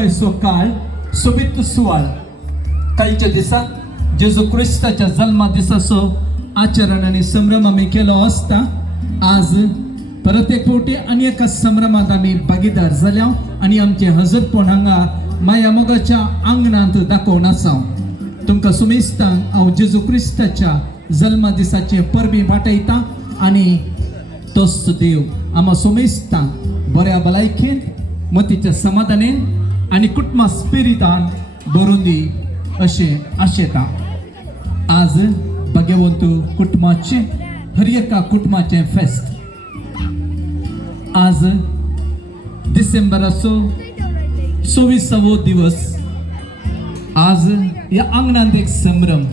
अपुर्बायसो काळ सोबीत सुवाळ कालच्या दिसा जेजू क्रिस्ताच्या जन्मा दिसाचो आचरण आणि संभ्रम आम्ही केलो असता आज परत एक फावटी आनी एका संभ्रमात आम्ही भागीदार जाल्या आणि आमचे हजरपण हांगा माया मोगाच्या आंगणांत दाखोवन आसा. तुमकां सुमेस्तांक हांव जेजू क्रिस्ताच्या जल्मा दिसाचे परबी वाटयता आणि तोच देव आम्हा सुमेस्तांक बऱ्या भलायकेन मतीच्या समाधानेन आणि कुटुंबा स्पिरितान भरून दी अशें आशेता. आज भाग्यवंत कुटुंबाचे हर एका कुटुंबाचे फेस्त. आज डिसेंबराचो 26वो दिवस. आज या आंगणांत एक संभ्रम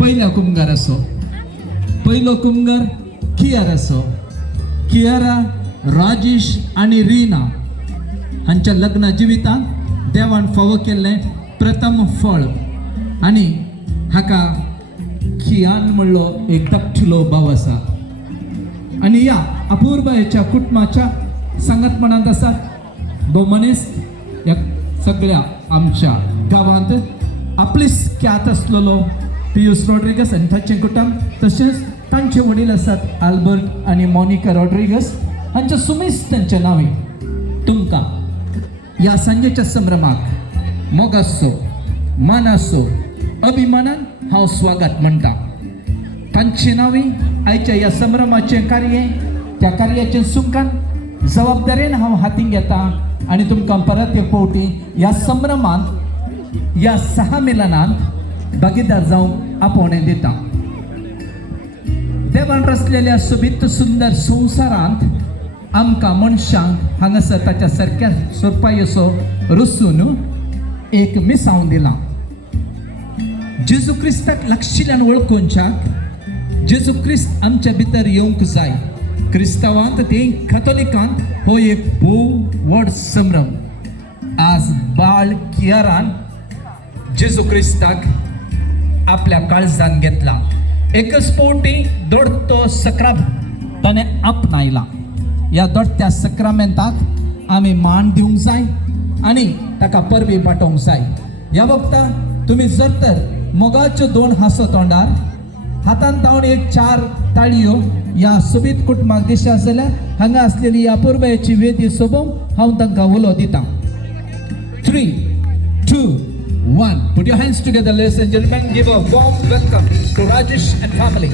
पहिल्या कुंभार असो. पहिलो कुंभार कियार असो. कियारा राजेश आणि रीना हांच्या लग्न जिवितांत देवान फावो केल्लें प्रथम फळ आणि हाका कियान म्हणलो एक धाकटुलो भाव आसा. आणि या अपूर्बायेच्या कुटुंबाच्या संगतपणांत आसात भोव मनीस या सगळ्या आमच्या गांवांत आपलीच ख्यात आसलेलो पियुस रॉड्रिगस आनी तांचे कुटुंब तशेंच तांचे वडील आसात आल्बर्ट आणि मोनिका रॉड्रिगस हांच्या सुमेस्तांच्या नांवे तुमकां या सांजेच्या संभ्रमाक मोगासो मानासो अभिमानान हांव स्वागत म्हणटा. तांचे नांवे आयच्या ह्या संभ्रमाचे कार्य त्या कार्याचे सुखान जबाबदारेन हांव हातीन घेता आणि तुमकां परत एक फावटी ह्या संभ्रमांत ह्या सहमिलनांत भागीदार जावंक आपोवणें दिता. देवान रचलेल्या सोबीत सुंदर संवसारांत आमकां मनशांक हांगासर ताच्या सारक्या सोरपायेचो रचून एक मिसांव दिला. जेजू क्रिस्ताक लागशिल्ल्यान वळखुनच्याक जेजू क्रिस्त आमच्या भितर येवंक जाय. क्रिस्तावांत ते कॅथोलिकांत हो एक भोव व्हड संभ्रम. आज बाळ कियारान जेजू क्रिस्ताक आपल्या काळजान घेतला. एकच फावटी दोडतो सक्रामेंत ताणें आपणायला. ह्या दोडत्या सक्रामेंताक आमी मान दिवंक जाय आनी ताका परबी पाठोवंक जाय. ह्या वक्तार तुमी जर तर मोगाच्यो दोन हांसो तोंडार हातान तावन एक 4 ताळयो ह्या सोबीत कुटुंबाक दिशा जाल्यार हांगा आसलेली ह्या अपुर्बायेची वेदी सोबोवंक हांव तांकां उलो दिता. 3, 2, 1. Put your hands together, ladies and gentlemen. Give a warm welcome to Rajesh and family.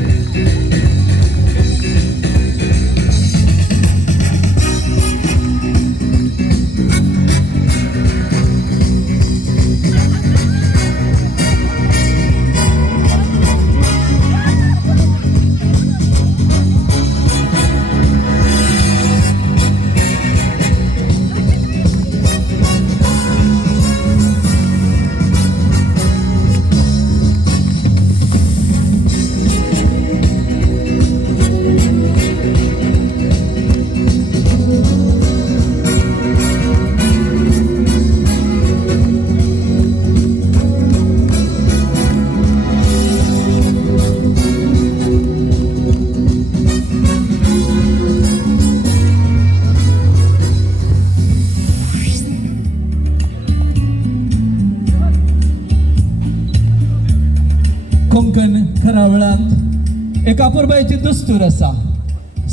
Konkan खऱ्या वेळांत एक अपुर्बायेची दस्तूर आसा.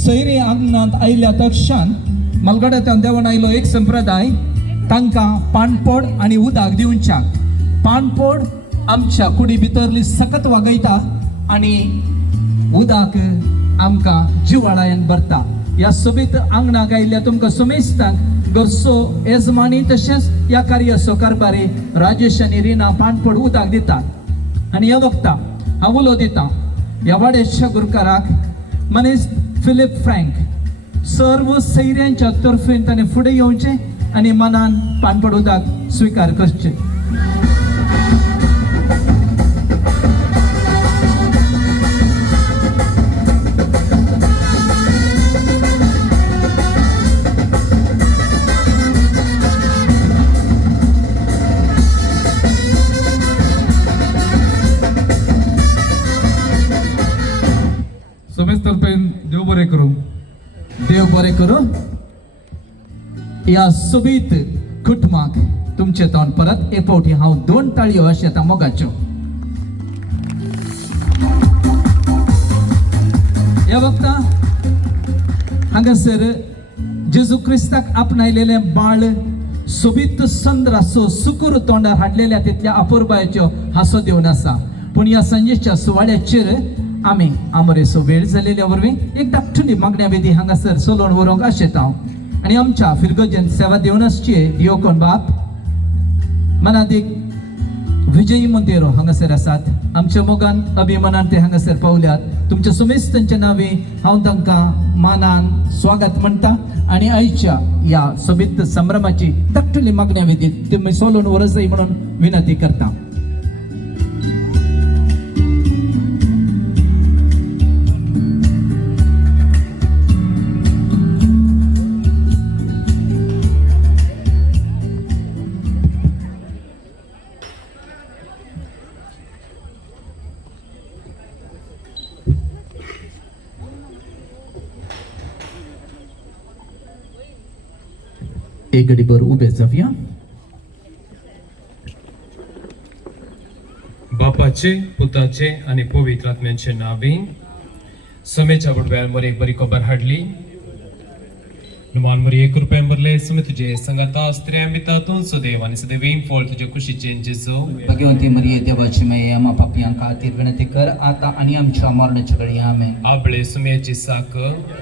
सैरी आंगणांत आयल्या तक्षान मालगड्यांतल्यान देवान आयलो एक संप्रदाय तांकां पाणपोड आणि उदक दिवच्याक. पाणपोड आमच्या कुडी भितरली सकत वागयता आणि उदक आमकां जिवाळायेन भरता. ह्या सोबीत आंगणाक आयिल्ल्या तुमकां सुमेस्तांक घरचो येजमानी तशेंच ह्या कार्याचो कारभारी राजेश आनी रिना पाणपोड उदक दितात. आणि ह्या वक्ता हांव उलो दिता ह्या वाड्याच्या गुरकाराक मनीस फिलिप फ्रँक सर्व सैऱ्यांच्या तर्फेन ताणें फुडें येवचें आनी मनान पाणपोड उदक स्विकार करचें. समेस्तर्फे देव बरें करूं. देव बरें करूं. या सोबीत कुटुंबाक तुमचे तोंड परत एक फावटी हांव 2 ताळयो अशें येता मोगाच्यो. ह्या वक्ता हांगासर जेजू क्रिस्ताक आपणायलेले बाळ सोबीत सुंदर असो सुकूर तोंडार हाडलेल्या तितल्या अपुरबायेच्यो हांसो दिवन आसा. पूण ह्या संजेच्या सुवाळ्याचेर आमी आमरेसो वेळ जालेल्या वरवीं एक धाकटुली मागण्या विधी हांगासर चलोवन व्हरूंक आशेता. आनी आमच्या फिरगोजेन सेवा दिवनासचे दियोकोन बाप मनादीक विजयी मंदिरो हांगासर आसात. आमच्या मोगान अभिमानान ते हांगासर पावल्यात. तुमच्या सुमेस्तांच्या नावे हांव तांकां मानान स्वागत म्हणटा आनी आयच्या ह्या सोबीत संभ्रमाची धाकटुली मागण्या विधी तुमी चलोवन व्हरसय म्हणून विनंती करता. एक घडीभर उबे जावया. बापाचे पुताचे आणि पवित्र आत्म्याचे नावे समेच्या बुडव्यार मरे एक बरी खबर हाडली. नुमान मरी 1 रुपया मरले समे तुझे संगाता स्त्रिया मितातून सुदैव आणि सदैवीन फळ तुझे खुशीचे जेजू. भगवंती मरिये देवाची माय आम्हा पापियां खातीर विनंती कर आता आणि आमच्या मरणाच्या वेळी आमेन. आबळे सुमेची साक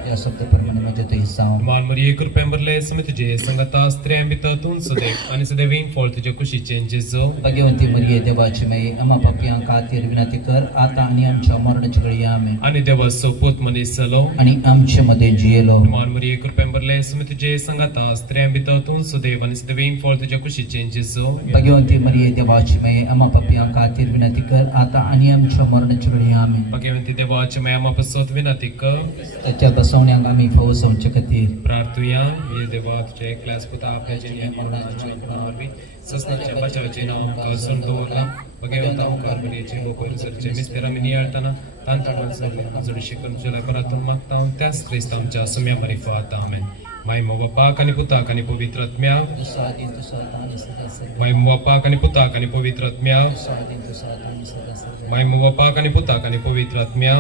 या शब्द प्रमाणे माझ्या तो हिस्सा नुमान मरी 1 रुपया मरले समे तुझे संगाता स्त्रिया मितातून सुदैव आणि सदैवीन फळ तुझे खुशीचे जेजू. भगवंती मरिये देवाची माय आम्हा पापियां खातीर विनंती कर आता आणि आमच्या मरणाच्या वेळी आमेन. आणि देवा सोपूत मनीस जालो आणि आमच्या मध्ये जियेलो. नुमान मरी 1 रुपया मरले समे तुझे संगाता स्त्रिया मितातून सुदैव आणि सदैवीन फळ तुझे खुशीचे जेजू. भगवंती मरिये देवाची माय आम्हा पापियां खातीर विनंती कर आता आणि आमच्या मरणाच्या वेळी आमेन. भगवंती देवाचे माय आम्हा पसोत विनंती कर त्याच्या बसवण्यांक आम्ही फवसवचे खातीर प्रार्थुया. ये देवा तुझे क्लास पुता आपल्या जिने मरणाची सस्ताच्या बचावाचे नाव आमकां सोडून दवरला. भगवंता ओंकार बरेचे गोपर सरचे मिस्तेरा मिनी आळताना तांतण जोडी शिकून तुझ्या घरातून मागता त्याच ख्रिस्त आमच्या सुम्या मारिफात आमेन. मायमो बापाक आणि पुताक आणि पवित्र आत्म्या मायमो बापाक आणि पुताक आणि पवित्र आत्म्या मायमो बापाक आणि पुताक आणि पवित्र आत्म्या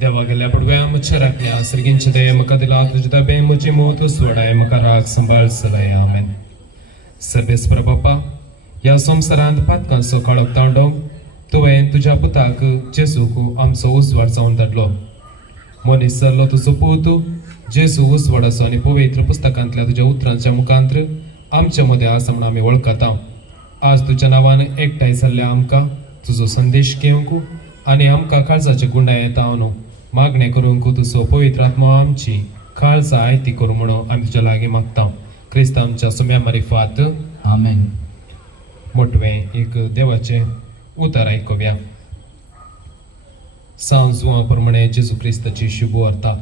देवा गेल्या पडव्या मच्छराकल्या सर्गिंचे दये मका दिला तुझे दबे मुझे मोत स्वडाय मका राग संभाळ सलय आमेन. सर्वेस्पर बापा या संसारांत पातकांचो काळोख तांडो तुवें तुज्या पुताक जेजूक आमचो उसवाड जावन धाडलो. मनीस जाल्लो तुजो पूत जेजू उसवाडाचो आनी पवित्र पुस्तकांतल्या तुज्या उतरांच्या मुखांत्र आमच्या मदें आसा म्हूण आमी वळखता. आज तुज्या नांवान एकठांय जाल्ल्या आमकां तुजो संदेश घेवंक आनी आमकां काळजाचे गुंडाय येता न्हू मागणें करूंक तुजो पवित्र आत्मा आमची काळजां आयती करूं म्हणून आमी तुज्या लागीं मागता. क्रिस्त आमच्या सुम्या मारिफात आमेन. मोटवें एक देवाचें उतर आयकुया. सांजुआ प्रमाणे जेजू क्रिस्ताची शुभ वार्ता.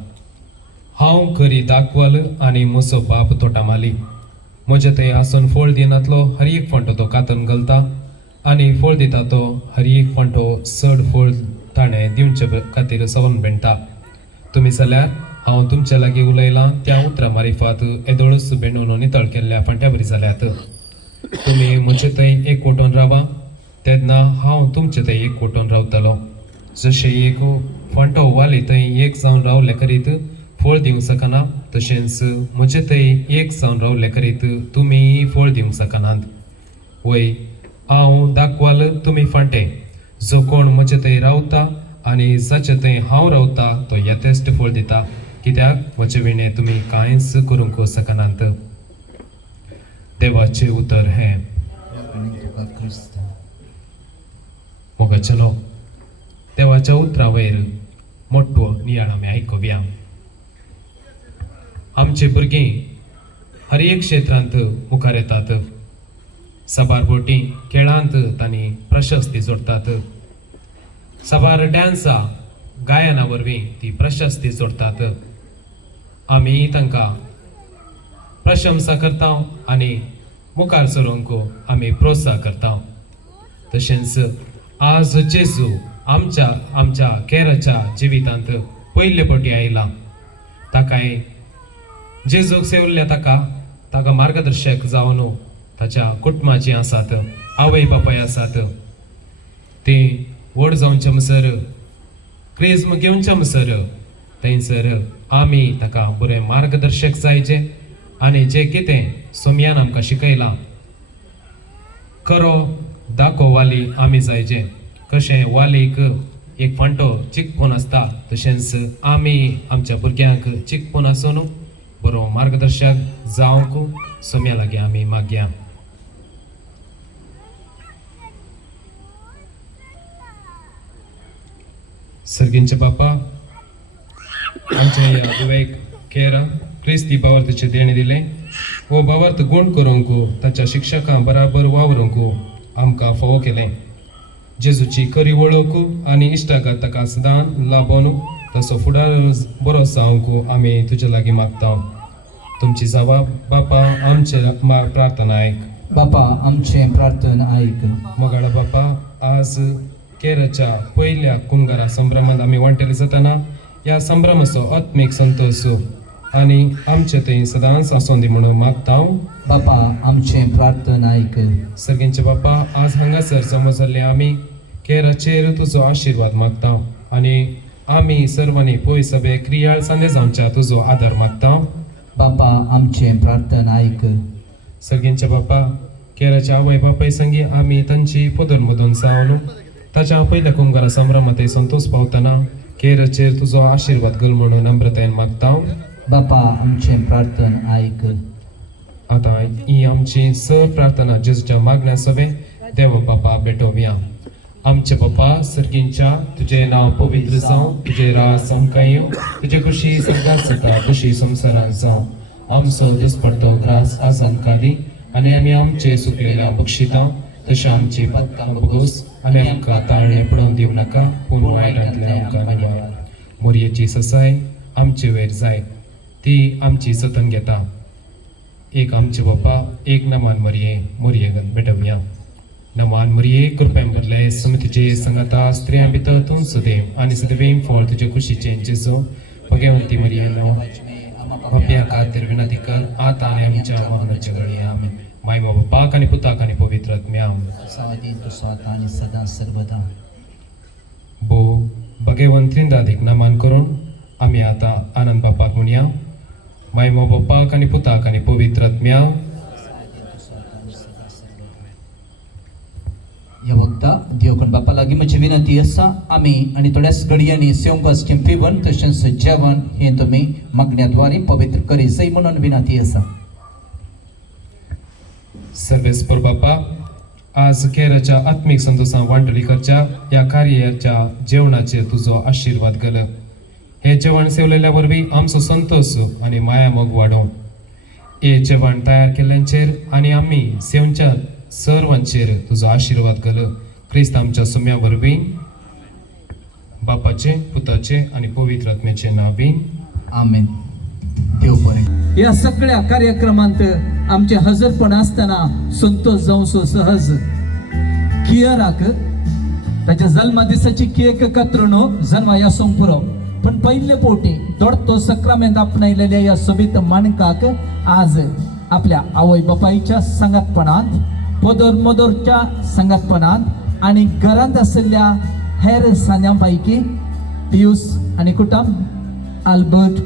हांव खरी दाखवाल आनी म्हजो बाप तोटामाली. म्हजे थंय आसून फळ दिनातलो हर एक फावटो तो कातन घालता आनी फळ दिता तो हर एक फावटो चड फळ ताणें दिवचे खातीर सवन भेंडटा. तुमी जाल्यार हांव तुमच्या लागीं उलयलां त्या उतरां मारिफात येदोळूच भेंडून नितळ केल्ल्या फांट्या बरी जाल्यात. तुमी म्हजे थंय एकवटून रावा तेन्ना हांव तुमचे थंय एकवटून रावतलो. जशें एक फांटो वाली थंय एक जावन रावले करीत फळ दिवंक शकना तशेंच म्हजे थंय एक जावन रावले करीत तुमी फळ दिवंक शकनात. वय हांव दाखवाल तुमी फांटे. जो कोण म्हजे थंय रावता आनी जाचे थंय हांव रावता तो येतेस्ट फळ दिता कित्याक म्हजे विणे तुमी कांयच करूंक शकनात. देवाचे उतर हें. मोगा चलो देवाच्या उतरा वयर मोठो नियाळ आमी आयकुया. आमचे भुरगीं हर एक क्षेत्रांत मुखार येतात. सबारबोटी खेळांत तांणी प्रशस्ती जोडतात. सबार डॅन्सा गायना वरवीं ती प्रशस्ती जोडतात. आमी तांकां प्रशंसा करता आनी मुखार सरोंक आमी प्रोत्साह करता. तशेंच आज जेजू आमच्या केराच्या जिवितांत पयले फावटी आयला. ताकाय जेजूक सेवल्ल्या ताका मार्गदर्शक जावन ताच्या कुटुंबाची आसात, आवय बापाय आसात, ते व्हड जावचे म्हणसर क्रिस्म घेवचे म्हणसर थंयसर आमी ताका बरें मार्गदर्शक जायचे आनी जे कितें सोम्यान आमकां शिकयलां खरो दाखोवाली आमी जायचे. कशें वालीक एक फांटो चिकपोन आसता तशेंच आमी आमच्या भुरग्यांक चिकपोन आसून बरो मार्गदर्शक जावंक सोम्या लागीं आमी मागया. सर्गींचे बापा, आमच्या ह्या दुवेक केरा क्रिस्ती भावार्थाचे देणे दिले वो भावार्थ गुण करूंक ताच्या शिक्षकां बराबर वावरूंक आमकां फोव केलें. जेजूची खरी वळख आनी इश्टागत ताका सदां लाभून तसो फुडार बरो जावंक आमी तुजे लागीं मागता. तुमची जबाब बापा आमचे प्रार्थना आयक. बापा आमचे प्रार्थना आयक. मगाळा बापा, आज केरच्या पयल्या कुंगारा संभ्रमांत आमी वांटेले जातना ह्या संभ्रमाचो आत्मीक संतोष आनी आमचे थंय सदांच आसूं दी म्हणून मागता. बापा आमचे प्रार्थना आयक. सर्गींचे बापा, आज हांगासर समजले आमी केराचेर तुजो आशिर्वाद मागता आनी आमी सर्वांनी पळय सभे क्रियाळ सांदे जावच्या तुजो आदार मागता. बापा आमचे प्रार्थना आयक. सर्गींचे बापा, केराच्या आवय बापाय संगी आमी तांची पदन मदन जावन ताच्या पयल्या कुंगारा संभ्रमात संतोष पावतना केराचेर तुजो आशिर्वाद घाल म्हणून नम्रतायेन मागता. बापा आमचे प्रार्थना आयक. आता ही आमची सर प्रार्थना जेजूच्या मागण्या सवे देव बापा भेटोवया. आमचे बापा सर्गींच्या, तुझे नाव पवित्र जावं, तुझे राज समकाय येवं, तुझे खुशी सगळ्यात जाता तशी संवसारांत जावं. आमचो दिसपडतो ग्रास आज आमकां दी आनी आमी आमचे सुकलेल्या बक्षिता तशें आमची पदकां बगोस आनी आमकां ताळणे पडोवन दिवं नाका, पूण वायटांतल्यान आमकां निवार. मोरयेची ससाय आमचे वयर जाय, ती आमची जतन घेता. एक आमचे बापा, एक नमान मोरये भेटवया. नमान मोरये, कृपेन भरले समितीचे संगता स्त्रियां भितर तूं सदैव आनी सदैव फळ तुजे खुशीचे जेजो भगवंती मोरये नांव बाप्या खातीर विनंती कर, आतां आनी आमच्या मरणाचे घडी. आमीन. मायमा बापाक आनी पुताक आनी पवित्र आत्म्या सादी तू स्वता आनी सदां सर्वदा. भो भगवंतीन दादीक नमान करून आमी आतां आनंद बापाक म्हणया. मायमा बापाक आनी पुताक आनी पवित्र आत्म्या. ह्या वखदां देवकोण बापा लागीं म्हजी विनंती आसा, आमी आनी थोड्याच घडयांनी सेवंक वचचें पिवन तशेंच जेवण हें तुमी मागण्याद्वारे पवित्र करी जाय म्हणून विनंती आसा. सर्वेस्पर बापा, आज केराच्या आत्मीक संतोषां वांटणी करच्या ह्या कार्याच्या जेवणाचेर तुजो आशिर्वाद घाल. हे जेवण सेवलेल्या वरवीं आमचो संतोष आनी माया मोग वाडोव. हे जेवण तयार केल्ल्यांचेर आनी आमी सेवच्या सर्वांचेर तुजो आशिर्वाद घाल. क्रिस्त आमच्या सुम्या वरवीं बापाचे, पुताचे आनी पवित्र आत्म्याचे नांवीन. आमेन. देव बरें. या सगळ्या कार्यक्रमांत आमचे हजरपण असताना संतोष जावचो सहज. कियराक ताच्या जल्मा दिसाची केक कत्रणो जन्मा या संपुरो, पण पहिले पोटी दोडतो सक्रामेंत आपणायलेल्या या सोबीत माणकाक आज आपल्या आवय बापायच्या संगतपणांत, पदर मदरच्या संगतपणांत आनी घरांत आसलेल्या हेर सान्यां पियूस आनी कुटुंब, आल्बर्ट,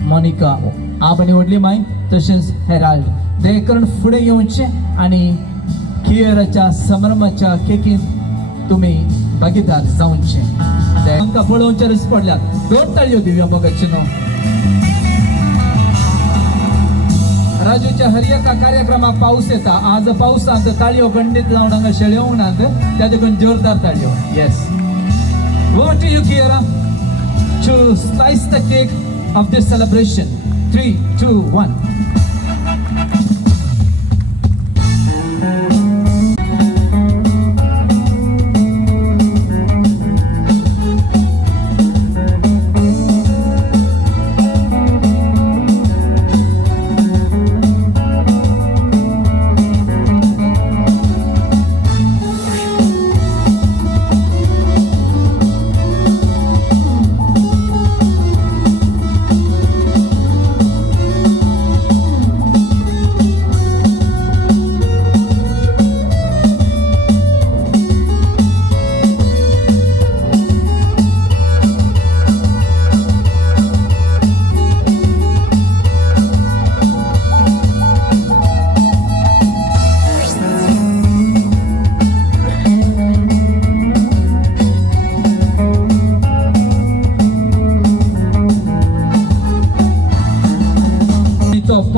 मोनिका, आप आनी व्हडली माय तशेंच हेराल्ड दया करून फुडें येवचें आनी कियराच्या संभ्रमाच्या केकींत तुमी भागीदार जावचें. आमकां पळोवचे रस पडल्यात. 2 ताळयो दिवया मोगाचे न्हू. राजूच्या हर एका कार्यक्रमाक पाऊस येता. आज पावसांत ताळयो गंडीत जावन हांगा शेळयोंक नात, त्या देखून जोरदार ताळयो. Yes. Over to you, Kiera, to slice the cake of this celebration. 3, 2, 1.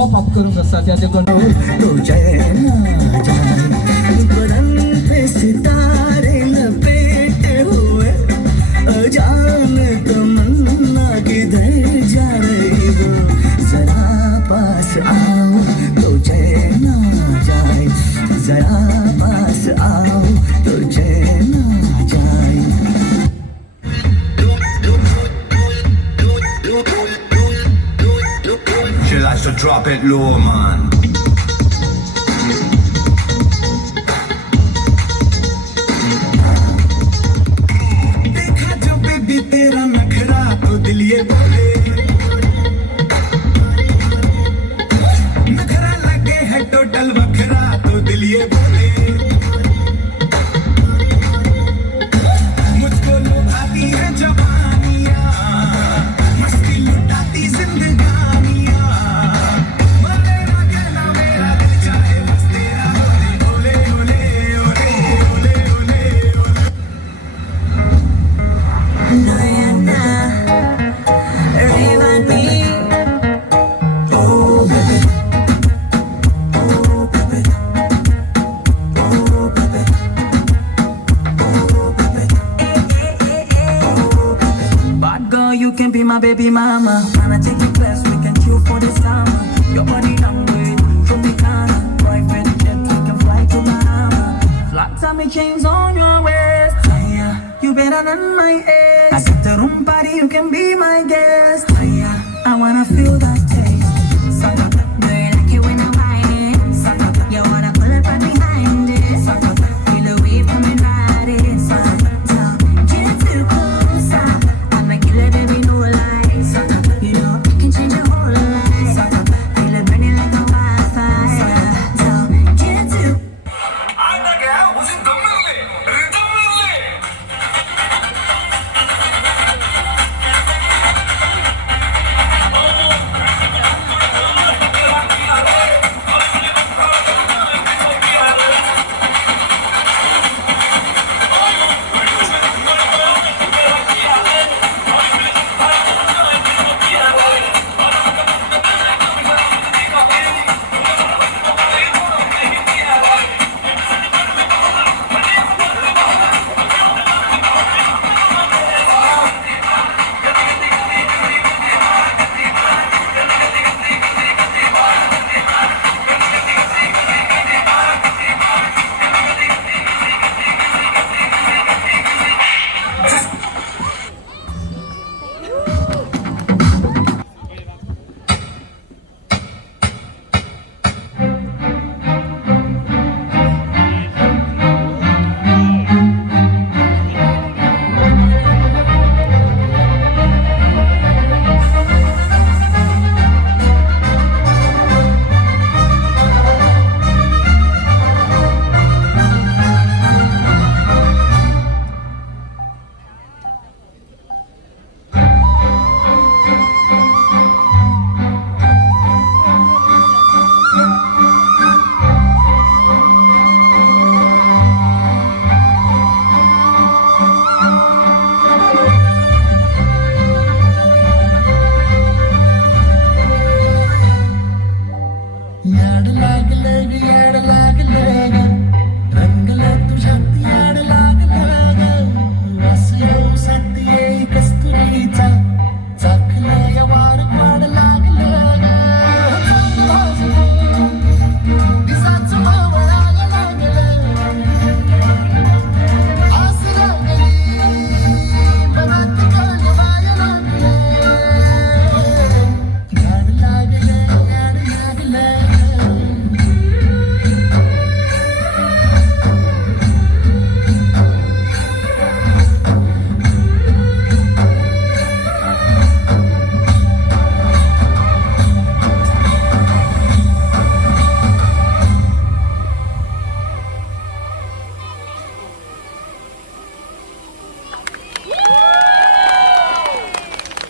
Pop up करूंक आसा त्या देखून तो चैन जाए बदन पे सितारे लपेटे हुए अजान तमन्ना किधर जा रही हो जरा पास आओ तो चैन जाए जरा पास आओ तो चैन जाए She likes to drop it low, man. देखा जो बेबी तेरा नखरा तो दिल ये बोले नखरा लगे है टोटल वखरा तो दिल ये बोले मुझको लुभाती है जवानियाँ मस्ती लुटाती जिंदगानियाँ मेरा कहना मेरा दिल चाहे बस तेरा ओले ओले ओले ओले ओले ओले Nayana, Revani. Oh baby, oh baby, oh baby, oh baby. Bad girl, you can be my baby mama. Wanna take you class, we can chill for the summer. Your body language, Tropicana. Boyfriend jet, we can fly to Bahama. Flat tummy chains on your waist. You better than my ex. I set the room party, you can be my guest. I wanna feel that